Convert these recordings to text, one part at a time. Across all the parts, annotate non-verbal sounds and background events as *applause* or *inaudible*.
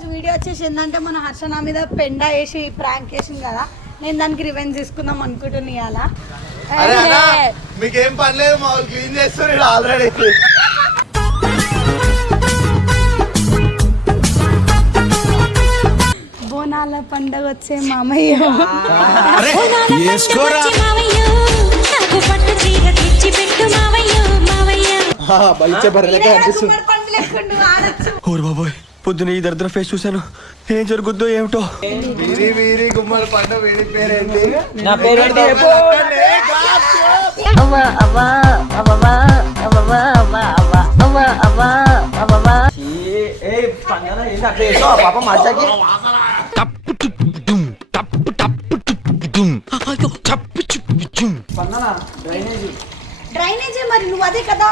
ఈరోజు వీడియో వచ్చేసి ఏంటంటే మన హర్ష నా మీద పెండ వేసి ప్రాంక్ వేసింది కదా. నేను దానికి రివెంజ్ తీసుకుందాం అనుకుంటున్నా ఇవాళ. అరే అన్నా మీకేం పని లేదు మా క్లీన్ చేస్తారు ఆల్రెడీ బోనాల పండగ వచ్చే మామయ్య. బలిచే బర్రెలకే ఈయన అనిపిస్తుంది. గుమ్మడి పండు లెక్కుండు, ఆడొచ్చు. ఓరు బాబోయ్. పొద్దున ఈ దరిద్ర ఫేస్ చూశాను. ఏం జరుగుద్దో ఏమిటో? వీరి వీరి గుమ్మల పేరేంటి? నా డ్రైనేజీ. మరి నువ్వు అదే కదా?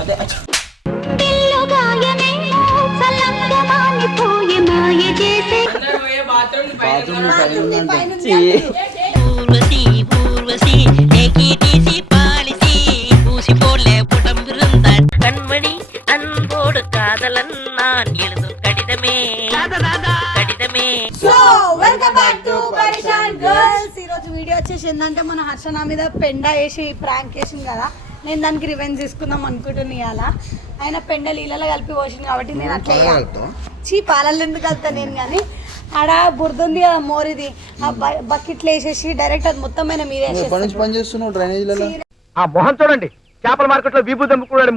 అదే అచ్చ. బాత్రూమ్ నీ పైనుంది చీ. ఊర్వశి ఊర్వశి నేకి తీసి పాలిసి ஊசிபோல புடம்பிருந்த கண்மணி அன்போடு காதலன் நான் எழுதும் கடிதமே கடிதமே సో వెల్కమ్ బ్యాక్ టు పరిశాన్ గర్ల్స్ ఈ రోజు వీడియో వచ్చేసి ఏంటంటే మన హర్ష నా మీద పెండ వేసి ప్రాంక్ వేసింది కదా నేను దానికి రివెంజ్ తీసుకుందాం అనుకుంటున్నా ఇవాళ ఆయన పెండ నీళ్ళలో కలిపి పోసింది కాబట్టి నేను అట్లా చీ పాలల్లో ఎందుకు కలుతా నేను కానీ ఆడ బురద ఉంది కదా మోరిది. ఆ బకెట్లు వేసేసి డైరెక్ట్ అది మొత్తం మీద మీరే ఎప్పటి నుంచి పని చేస్తున్నావు డ్రైనేజీలలో? ఆ మొహం చూడండి. చేపల మార్కెట్లో విభూ దమ్ముకున్నాడు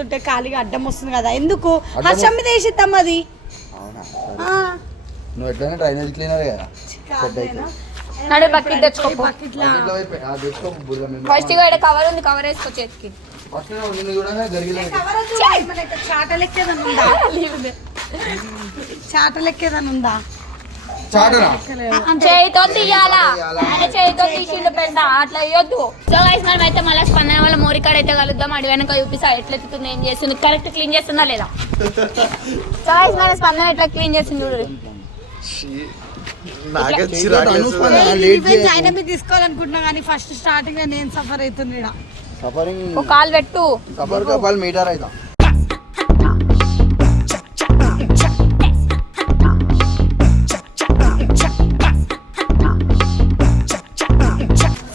ఉంటే ఖాళీగా అడ్డం వస్తుంది కదా. ఎందుకు? హర్షం మీద వేసిద్దాం అది. అవునా? ఆ, నువ్వు ఎట్లయినా డ్రైనేజ్ క్లీనర్ కదా? నడు బకెట్ తెచ్చుకో బకెట్లా. ఫస్ట్ ఇక్కడ కవర్ ఉంది కవర్ వేసుకో చేతికి. ఫస్ట్ నేను నిన్ను చూడగానే గరిగిలేదు. కవర్ వద్దు, మన ఇక్కడ చాట లెక్కేదని ఉందా చాట లెక్కేదని ఉందా చాటనా చేయితో తీయాలా? ఆయన చేయితో తీసిండు పెద్ద అట్లా ఇవ్వద్దు సో గైస్ మనం అయితే మళ్ళీ స్పందన వల్ల మోరికాడ అయితే కలుద్దాం. అడి వెనక చూపిస్తా ఎట్లా ఎత్తుతుంది ఏం చేస్తుంది. కరెక్ట్ క్లీన్ చేస్తుందా లేదా? సో గైస్ మన స్పందన ఎట్లా క్లీన్ చేస్తుంది చూడు. ఆయన మీద తీసుకోవాలనుకుంటున్నా కానీ ఫస్ట్ స్టార్టింగ్ నేను సఫర్ అవుతుంది. సఫరింగ్ కాలు పెట్టు. సఫర్ కపాల్ మీటర్ అవుతా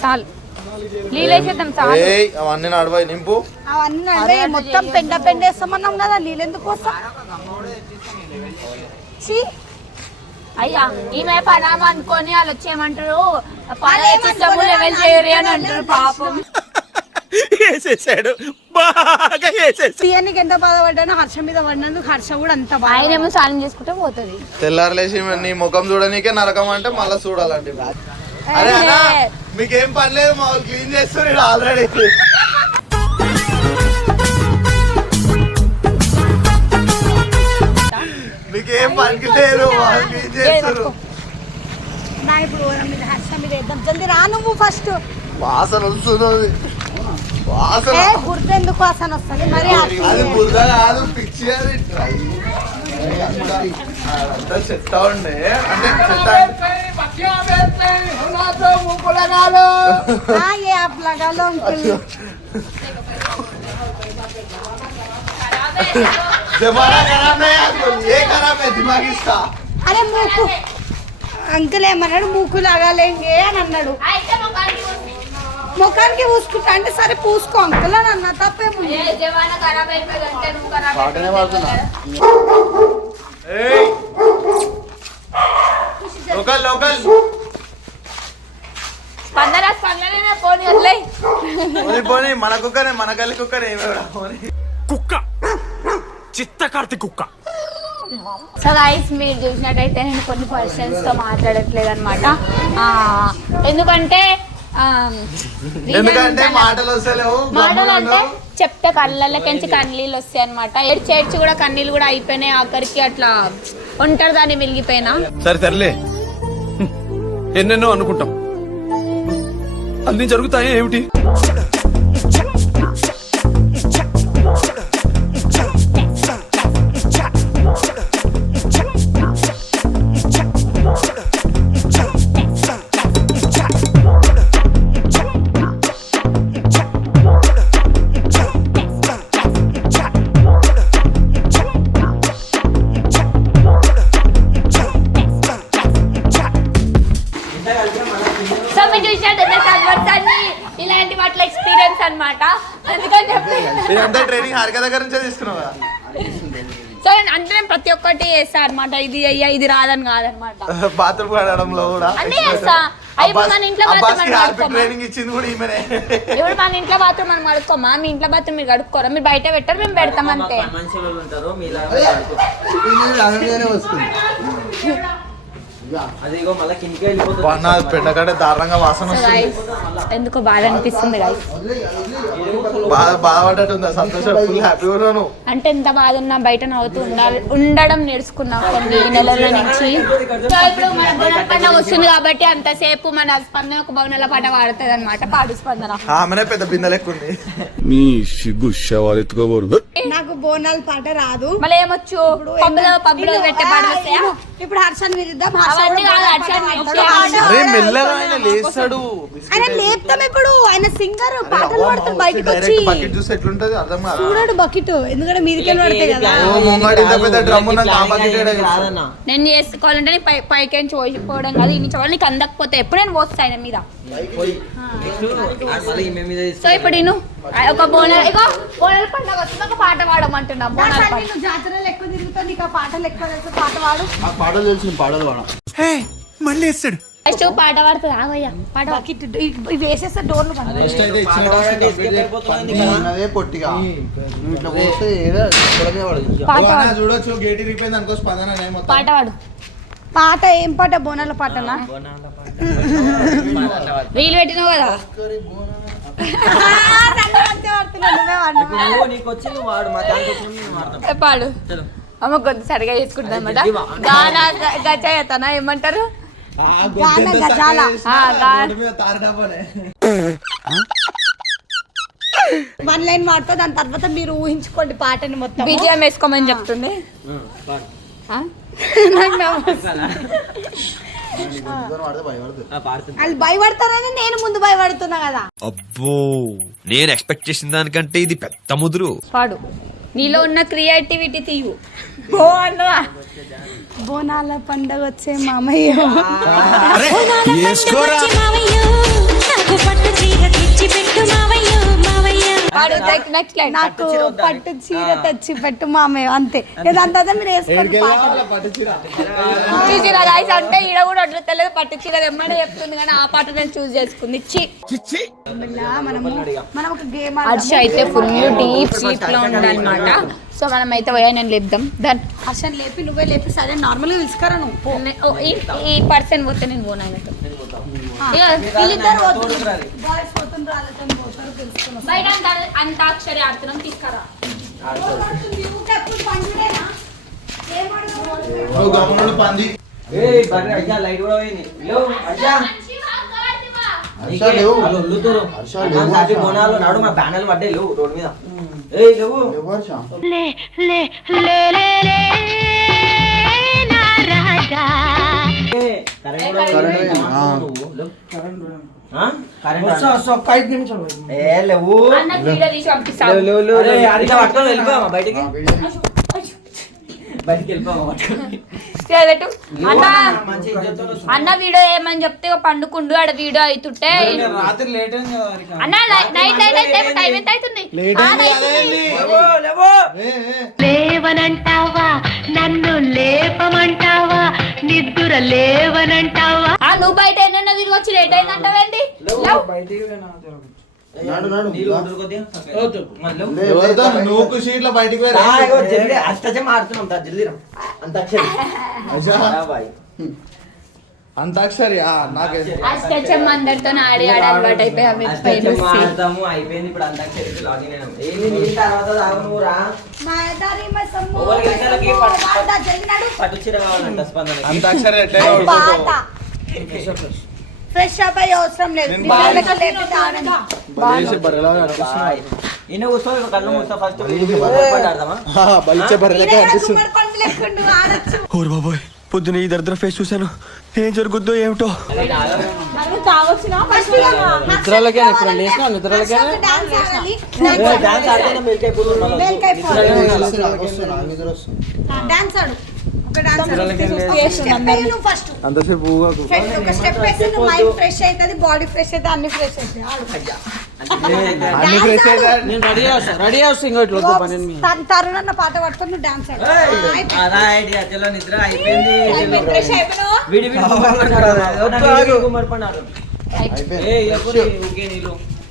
చాలు. నీళ్ళు వేసేద్దాం చాలు. ఏయ్ అవన్నీ నడవాయి నింపు. అవన్నీ నడివే మొత్తం పెండ పెండ వేస్తామన్నాం కదా నీళ్ళు ఎందుకు వస్తాం? ఛీ, అయ్యా ఈమె పనామ అనుకొని వాళ్ళు వచ్చేయమంటారు. లెవెల్ చేయరు అని అంటారు పాపం. వేసేసాడు. బాగా వేసేసాడు. తీయనికి ఎంత బాధపడ్డానో హర్ష మీద పడినందుకు హర్ష కూడా అంత ఆయనేమో స్నానం చేసుకుంటే పోతుంది. తెల్లారులేసి నీ ముఖం చూడనీకే నరకం అంటే మళ్ళీ చూడాలండి. అరే అన్నా మీకేం పని లేదు మా క్లీన్ చేస్తారు ఆల్రెడీ మీకేం పనికి లేదు వాళ్ళు క్లీన్ చేస్తారు? నా ఇప్పుడు ఓరం మీద హర్ష మీద వేద్దాం. జల్దీ రా నువ్వు ఫస్ట్. వాసన వస్తుంది వాసన. ఎందుకు వాసన వస్తుంది? మరి అది. బురద కాదు పిచ్చి అది అంతా చెత్త ఉండే. అంటే చెత్త ఆ, ఏ आप लगा लो अंकल दिमाग खराब नहीं है आपको ये खराब है दिमाग इसका అరే మూకు అంకుల్ ఏమన్నాడు మూకు లాగాలేంగే అని అన్నాడు ముఖానికి పూసుకుంటా అంటే సరే పూసుకో అంకుల్ అని అన్న తప్పేముంది చాటనే వాడుతున్నా ए लोकल लोकल స్పందన స్పందన పోనీ వదిలేయ్ పోనీ పోనీ మన కుక్కనే మన గల్లి కుక్కనే ఏమి పోనీ కుక్క చిత్త కార్తి కుక్క సో గైస్ మీరు చూసినట్టయితే నేను కొన్ని పర్సన్స్తో మాట్లాడట్లేదు అనమాట ఎందుకంటే మాటలు వస్తలేవు మాటలు అంటే. చెప్తే కళ్ళకి కన్నీళ్ళు వస్తాయి అనమాట ఏడ్చి ఏడ్చి కూడా కన్నీళ్ళు కూడా అయిపోయినాయి ఆఖరికి అట్లా ఒంటరి దాన్ని మిలిగిపోయినా. సరే సర్లే. ఎన్నెన్నో అనుకుంటాం. అన్ని జరుగుతాయి ఏమిటి? హారిక దగ్గర నుంచే తీసుకున్నావు? కదా సో అంటే నేను ప్రతి ఒక్కటి చేస్తా అనమాట ఇది అయ్యా ఇది రాదని కాదనమాట బాత్రూమ్ కడగడంలో కూడా అన్నీ చేస్తా. మన ఇంట్లో బాత్రూమ్ మనం కడుక్కోమా? ట్రైనింగ్ ఇచ్చింది కూడా ఈమెనే. ఇప్పుడు మన ఇంట్లో బాత్రూమ్ మనం కడుక్కోమా? మీ ఇంట్లో బాత్రూమ్ మీరు కడుక్కోరా? మీరు బయట పెట్టారు మేము పెడతాం అంతే. మంచి వాళ్ళు ఉంటారు మీలా అది. ఇగో మళ్ళీ కిందకి వెళ్ళిపోతుంది. వన్ పెద్ద కంటే దారుణంగా వాసన ఎందుకో బాధ అనిపిస్తుంది బాధ సంతోషం ఫుల్ అంటే ఎంత బాధ ఉన్నా బయట నవ్వుతూ ఉండాలి ఉండడం నేర్చుకున్నాం కొన్ని నెలల నుంచి. సో ఇప్పుడు మన బోనాల పండుగ వస్తుంది కాబట్టి అంతసేపు మన స్పందన ఒక బోనాల పాట పాడుతుంది అనమాట పాడు స్పందన. ఆమెనే పెద్ద బిందె లెక్క ఉంది మీ సిగ్గు శవాలెత్తుకోబోరు నాకు బోనాల పాట రాదు. మళ్ళీ ఏమొచ్చు? పబ్బులో పబ్బులో పెట్టే పాటలు వస్తాయా? ఇప్పుడు హర్షాన్ని విరుద్దాం అరే. మెల్లగా ఆయన లేస్తాడు. ఆయన లేపుతాం ఇప్పుడు. ఆయన సింగర్ పాటలు పాడతాడు బయటకు వచ్చి. బకెట్ చూస్తే ఎట్లుంటది అర్థం కాదు? చూడడు బకెట్ ఎందుకంటే మీదికి వెళ్ళి పడతాయి కదా. ఓ ముంగడి ఇంత పెద్ద డ్రమ్ నాకు ఆ బకెట్ ఏడ చూస్తాడు. రాదన్నా నేను చేసుకోవాలంటే పైకి పోయిపోవడం కాదు ఇన్ని చోట్ల నీకు అందకపోతే ఎప్పుడు నేను మీద. నెక్స్ట్ సో ఇప్పుడు నేను ఒక బోనాల ఇగో బోనాల పండుగ వస్తుంది. ఒక పాట పాడమంటున్నా. బోనాల పండుగ జాతరలో ఎక్కువ తిరుగుతావు నీకు ఆ పాటలు ఎక్కువ తెలుసు పాట పాడు. పాటలు తెలిసిన పాటలు పాడ మళ్ళీ వేస్తాడు. ఫస్ట్ పాట పాడుతుంది ఆగయ్యా పాట. బకెట్ ఇవి వేసేస్తే డోర్లు అయితే ఇచ్చిన పాట. అయిపోతుంది పొట్టిగా. ఇట్లా ఏదో చూడొచ్చు గేట్ ఇరిగిపోయింది అనుకో స్పందన నేను మొత్తం. పాట పాడు. పాట ఏం పాట? బోనాల పాటనా? రీల్ పెట్టినావు కదా? నన్ను మంచిగా పాడుతున్నావు, నువ్వే పాడు, నువ్వే పాడు. నువ్వు నీకు వచ్చింది వాడు మా ఛానల్ వచ్చింది నేను వాడతాం. ఏ పాడు. చలో. అమ్మ కొంత సరిగా చేసుకుంటా అనమాట గానా గజాయతనా ఏమంటారు? గాన గజాల. వన్ లైన్ పాడుతో దాని తర్వాత మీరు ఊహించుకోండి పాటని మొత్తం బీజిఎం వేసుకోమని చెప్తుంది? నాకు వాళ్ళు భయపడతారని నేను ముందు భయపడుతున్నా కదా. అబ్బో. నేను ఎక్స్పెక్ట్ చేసిన దానికంటే ఇది పెద్ద ముదురు. పాడు. నీలో ఉన్న క్రియేటివిటీ తీయు. బో అన్నవా? బోనాల పండగ వచ్చే మామయ్య. నాకు పట్టు చీర తెచ్చి పెట్టు మామయ్య. అంతే. ఇదంతా మీరు వేసుకోండి పాట? చూసి రాజాయిస్ అంటే ఈడ కూడా అట్లా పట్టు చీర ఎమ్మడే చెప్తుంది కానీ ఆ పాట నేను చూస్ చేసుకుంది. చి ఇలా మనము మనం ఒక గేమ్ హర్ష అయితే ఫుల్ డీప్ స్లీప్లో ఉందన్నమాట సో మనం అయితే పోయా నేను లేపుదాం. దాని హర్షం లేపి నువ్వే లేపి సరే నార్మల్గా పిలుచుకరా నువ్వు. పో. ఈ పర్సన్ పోతే నేను పోను వీళ్ళిద్దరు పోతున్నారు. బయట అంత- అంతాక్షరి ఆడుతున్నాం తీసుకురా. లైట్ కూడా పోయింది. లేవు. బోనాలు నాడు మా బ్యానర్లు పడ్డాయి మీద. ఏ బయటికి? అన్న వీడియో ఏమని చెప్తే పండుకుండు ఆడ వీడియో అవుతుంటే. అన్న నైట్ నైట్ అయితే టైం ఎంత అవుతుంది. లేవనంటావా? నన్ను లేపమంటావా? నిద్దుర లేవనంటావా ఆ నువ్వు బయట ఎన్నెన్న తిరిగి వచ్చి లేట్ ఎవరితో? నువ్వు బయటికి. పోయి రా, రా. *laughs* అంతాక్షరి నాకే అష్టచమ్మ అందరితో ఆడి ఆడి అలవాటు అయిపోయి అవి అష్టచమ్మ ఆడతాము అయిపోయింది ఇప్పుడు అంతాక్షరి లాగిన్ అయినాం. ఏంది నీ తర్వాత పట్టు- చీర కావాలంట ఎట్లా. ఫ్రెష్ అప్ అయ్యే అవసరం లేదు. ఈయన కూర్చో కళ్ళు మూస్తా ఫస్ట్ ఆడదామా? బాబోయ్ పొద్దున ఈ దరిద్ర ఫేస్ చూశాను. ఏం జరుగుద్దో ఏమిటో? నిద్రలకే ఇప్పుడు లేచినా నిద్రలకే. అంతసేపు బాడీ ఫ్రెష్ అవుతుంది అన్ని ఫ్రెష్ అవుతాయి నేను రెడీ చేస్తా రెడీ చేస్తా ఇంకో ఇట్లా వద్దు పని మీ. తరుణ్ అన్న పాట పట్టుకొని డాన్స్ చలో నిద్ర అయిపోయింది. విడి విడి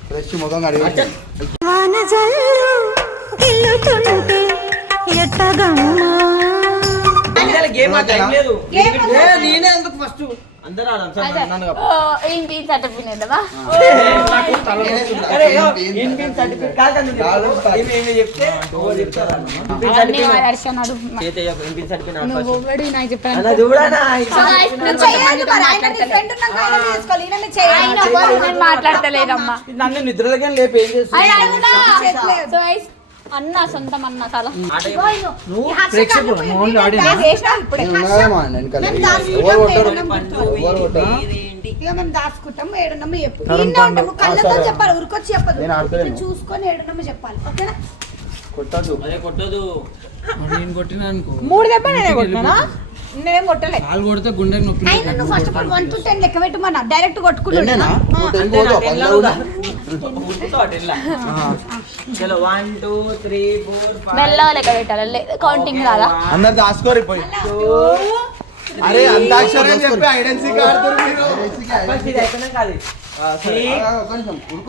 ఫ్రెష్. ముఖం కడిగి గేమ్ లేదు. నేనే ఎందుకు ఫస్ట్ ఇన్ బిన్ సర్టిఫికేట్ మాట్లాడతలేదమ్మా. నన్ను నిద్రలకే లేపి ఏం చేస్తా అన్నా. సొంతం అన్న చాలా. దాచుకుంటాం కొట్టారు? ఏడున్నాం గుర్తు. ఎవరు కొట్టారు? ఇక మేము దాచుకుంటాం ఏడున్నాము చెప్పు. ఉంటాము కళ్ళతో. చెప్పాలి ఉరికొచ్చి చెప్పదు. చూసుకొని ఏడున్నాము చెప్పాలి. ఓకేనా? కొట్టదు మూడు దెబ్బ నేనే కొట్టినా? నేనేం కొట్టలే. కాలు కొడితే గుండెకి నొప్పి అయినా నువ్వు first of all one two ten లెక్క పెట్టమన్నా డైరెక్ట్ కొట్టుకున్నాడు ఎన్నేనా? నువ్వు టెన్ అంతే పోతావా? నా పది టెన్లో అవునా? ఉరుకుతావు అటు ఇట్లా. చలో one two three four five మెల్లగా లెక్క పెట్టాలి? కౌంటింగ్ రాదా అందరు దాచుకోరు పోయి అరే అంతాక్షరి చెప్పి ఐడెన్సీ. ఉరుకు.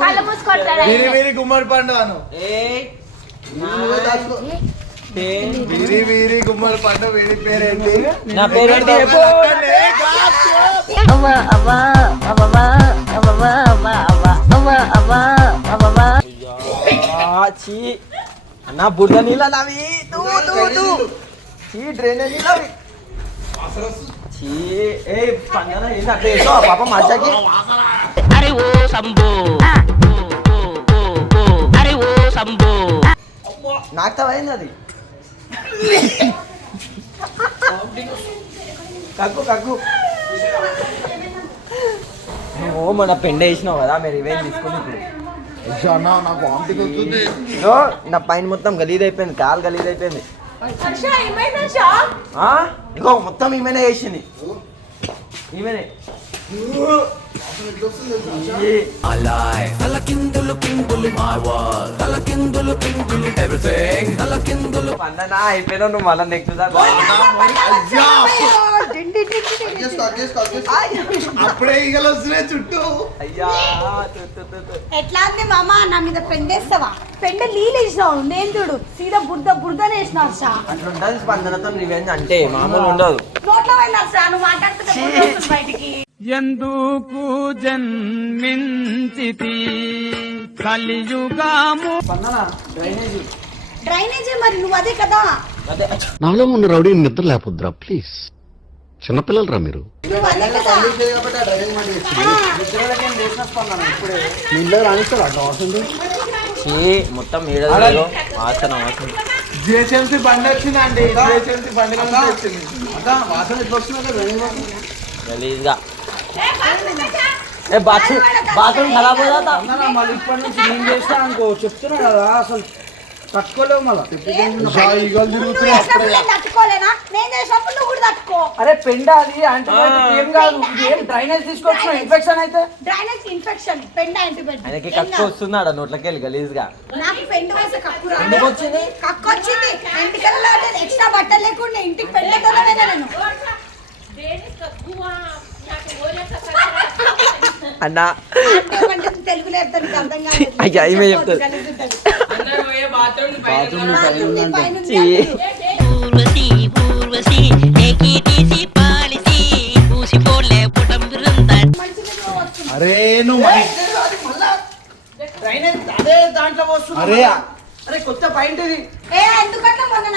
కళ్ళు మూసుకొట్టాడు వీరి వీరి గుమ్మడి పండు అను. Ten. వీరి వీరి గుమ్మడి పండు వీడి పేరేంటి? నా పేరు ఏంటి చెప్పు. అయ్యా, చీ. అన్న బురద నీళ్ళ. అవి. చీ డ్రైనేజ్ నీళ్ళు అవి చీ. ఏ పంగన ఏంటి అట్లా చేసావు? పాప మధ్యకి అరే ఓ సంబో. ఓ, ఓ, ఓ, ఓ. అరే ఓ సంబో. నాకు తవైంది అది? కక్కు కక్కు. నువ్వు మన పెండ వేసినావు కదా మీరు ఇవేం తీసుకుని ఇప్పుడు? నా పైన మొత్తం గలీజ్ అయిపోయింది కాలు గలీజ్ అయిపోయింది? ఇగో మొత్తం ఈమెనే వేసింది. ఈమెనే. ఈ. పన్ననా అయిపోయినా నువ్వు మళ్ళీ నెక్స్ట్ అడ్జస్ట్ అప్పుడే ఈగలు వస్తున్నాయి చుట్టూ. అయ్యా. ఎట్లా అంది మామ? నా మీద పెండేస్తావా పెండ నీళ్ళు వేసినావు. నేను చూడు సీదా బురద బురదనే వేసినావు షా అట్లుంటది స్పందనతో అంటే మామూలు ఉండదు. నోట్లో పోయినా షా నువ్వు బురద వస్తుంది బయటికి. ఎందుకు జన్మించితి? కలియుగాము. డ్రైనేజీ. డ్రైనేజీ మరి నువ్వు అదే కదా? అదే. నాలో ఉన్న రౌడీ నిద్ర లేపొద్దురా ప్లీజ్ చిన్నపిల్లలరా మీరు? మొత్తం ఏడలో వాసన వాసన. జిహెచ్ఎంసీ బండి వచ్చిందండి. జిహెచ్ఎంసీ బండి వచ్చింది. వాసన ఎట్లా వస్తుంది? గలీజ్గా బాత్రూమ్ బాత్రూమ్ ఖరాబ్ అవుతా స్పందన మళ్ళీ ఇప్పటి నుంచి నేను చేస్తా అనుకో చెప్తున్నా కదా అసలు తట్టుకోలేవు అరే పెండ అది యాంటీబయాటిక్ ఏం కాదు. ఇది ఏం డ్రైనేజ్ తీసుకొచ్చిన ఇన్ఫెక్షన్ అయితే? Drainage infection. పెండ యాంటీబయాటిక్. ఆయనకి ఏం కక్కు నోట్లకి వెళ్ళి గలీజ్గా? నాకు పెండ వేసే కక్కు రాదు. ఎందుకు వచ్చింది? కక్కు వచ్చింది. ఇంటికల్లా ఎక్స్ట్రా బట్టలు లేకుండా ఇంటికి నేను. అన్న అయ్యా, ఈమె చెప్తాది. బాత్రూమ్ నీ పైన ఉందంటే. చీ. ఊర్వశి ఊర్వశి ఏకీ తీసి పాలిసి ఊసిపోలే పుటం బృందా అరే నువ్వు మరి- డ్రైనేజ్ అదే దాంట్లో వస్తుంది అరే అరే కొత్త పాయింట్ ఇది ఏ మొన్న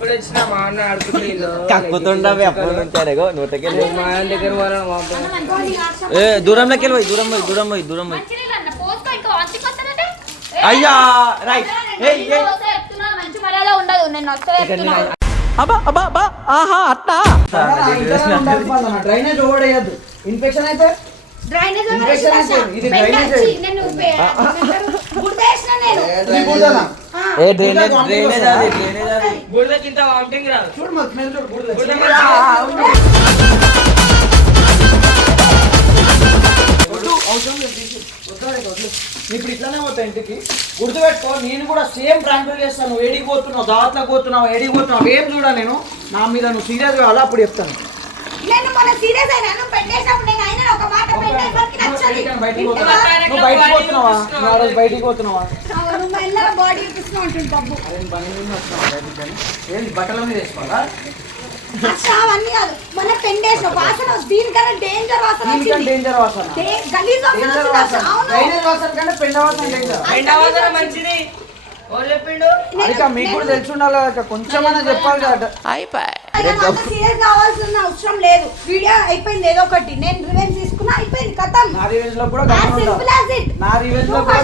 ఇప్పుడు వచ్చిన మా అన్న ఆడుకుంటే కక్కుతుండవి అప్పుడు నుంచాడేగో నోట్లకి వెళ్ళి మా ఆయన దగ్గర ఏ దూరంలోకి వెళ్ళి దూరం పోయి దూరం పోయి దూరం పోయి. అయ్యా రైట్. ఉండదు నేను వస్తా ఇన్ఫెక్షన్ డ్రైనేజ్ అయితే డ్రైనేజ్ డ్రైనేజ్ డ్రైనేజ్ చూడు స్మెల్ చూడు. అవసరం ఇప్పుడు ఇట్లానే పోతా ఇంటికి. గుర్తుపెట్టుకో నేను కూడా సేమ్ ప్రాంకులు చేస్తాను ఏడికి పోతున్నావు దావత్లకు పోతున్నావు ఏడికి పోతున్నావు ఏం చూడా నేను? నా మీద నువ్వు సీరియస్ కావాలా అప్పుడు చెప్తాను. నేను మన సీరియస్ అయినా నువ్వు పెట్టేసినప్పుడు నేను అయినా బయటికి పోతున్నావా బయటికి? ఏంది బట్టల మీద వేసుకోవాలా అవన్నీ కాదు మన పెండేసిన వాసన దీనికన్నా డేంజర్ వాసన దీనికన్నా వచ్చింది డేంజర్ వాసన డే- గలీజ్ వాసన డేంజర్ వచ్చింది వాసన అసలు. అవును డ్రైనేజ్ వాసన కంటే పెండ వాసన డేంజర్ మంచిది మీకు కూడా తెలిసి ఉండాలి కొంచెమైనా చెప్పాలి కావాల్సిన అవసరం లేదు వీడియో అయిపోయింది ఏదో ఒకటి నేను రివెంజ్ అయిపోయింది కథం. నా రివెంజ్లో కూడా. నా రివెంజ్లో నువ్వు కూడా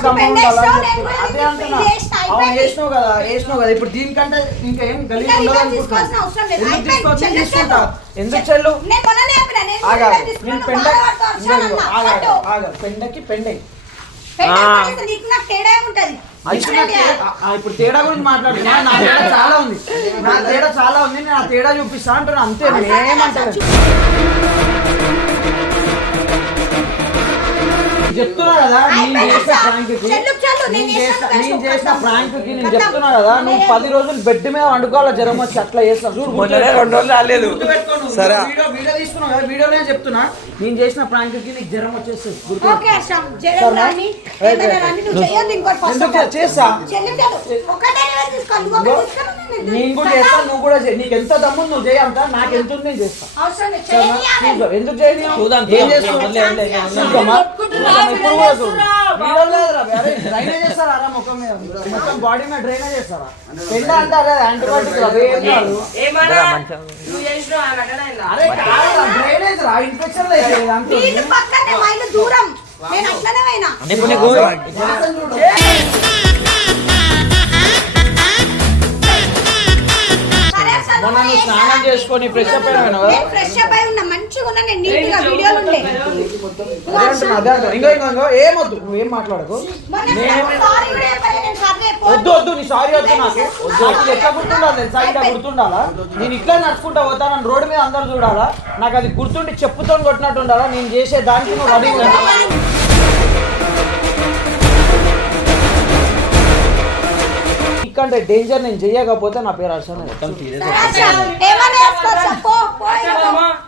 అదే అంటున్నా. అవును కదా కదా. ఇప్పుడు దీనికంటే ఇంకా ఏం గలీజ్ ఉండదు అనుకుంటున్నా. ఎందుకు అయిపోయింది. తీసుకోవచ్చు చెల్లు తీసుకుంటా. చెల్లు. ఎందుకు చెల్లు? నేను మొన్ననే చెప్పినా, నేను ఆగా రివెంజ్ నేను తీసుకున్నా, పెండ బాధపడతావు, ఇదిగో, చాలన్నా, ఆగా పట్టు. ఆగా పెండకి పెండే. పెండ ఆ. పడేస్తే నీకు నాకు తేడా ఇప్పుడు గురించి మాట్లాడుతున్నా. నా తేడా *laughs* చాలా ఉంది. నా తేడా చాలా ఉంది. నేను ఆ తేడా చూపిస్తా అంటున్నా. అంతే నేను ఏమంటాను చెప్తున్నా కదా నేను చేసిన. ప్రాంక్కి చెల్లు, చెల్లు, నేను చేసిన. ప్రాంక్కి నేను. చెప్తున్నా కదా నువ్వు నేను- పది రోజులు బెడ్ మీద వండుకోవాలా జ్వరం వచ్చి అట్లా చేస్తా చూడు రెండు రోజులు రాలేదు సరే. వీడియో వీడియో తీసుకున్నావు కదా వీడియోనే చెప్తున్నా నేను చేసిన ప్రాంక్కి నీకు జ్వరం వచ్చేస్తుంది గుర్తు ఓకే? రాని, ఏమైనా రాని, నువ్వు ఇంకోటి. చేస్తా? చెల్లు, ఒకటి నేను కూడా. చేస్తాను నువ్వు కూడా చేయి. నీకు ఎంత దమ్ము నువ్వు చేయంత నాకు ఎంత ఉంది నేను చేస్తా. అవసరం లేదు, సరేనా? చెయ్యాలి. చూద్దాం. ఎందుకు ఏం చేస్తున్నావు? చూద్దామా? చూద్దాం, ఇప్పుడు కూడా చూడు. వీడియోలో లేదురా, అరే డ్రైనేజ్ చేస్తారా? రా ముఖం మీద. మొత్తం బాడీ మీద డ్రైనేజ్ చేస్తారా? పెండ అంటారా? యాంటీబయాటిక్ రా ఏం కాదు ఏమన్నా నువ్వు చేసినావు ఆ ఘటన ఇలా అరే కాదురా, డ్రైనేజ్ రా ఇన్ఫెక్షన్ లేదు అంతే వీళ్ళు పక్కనే మా ఇల్లు దూరం. నేను అట్లనే అయినా వాసన చూడు. సరే అసలు మొన్న నువ్వు ఏం స్నానం. చేసుకొని ఫ్రెష్ అప్ అయినా కదా నేను ఫ్రెష్ అప్ అయి ఉన్నా మంచిగా ఉన్నా నేను నీట్గా వీడియోలు ఉండే. అదే అంటున్నా అదే అంటున్నా. ఇంకో ఇంకో ఇంకో ఏమొద్దు? నువ్వేం మాట్లాడకు? మొన్న నేను సారీ కూడా చెప్పాలి నేను సారీ వద్దు వద్దు నీ సారీ వద్దు నాకు. ఎట్లా గుర్తుండాలి? తెలుసా ఇట్లా గుర్తుండాలా? నేను ఇట్లా నడుచుకుంటా పోతా నన్ను రోడ్డు మీద అందరు చూడాలా? నాకు అది గుర్తుండి చెప్పుతో కొట్టినట్టు ఉండాలా? నేను చేసే దానికి నువ్వు రెడీ నీకంటే డేంజర్ నేను చెయ్యకపోతే నా పేరు హర్షణ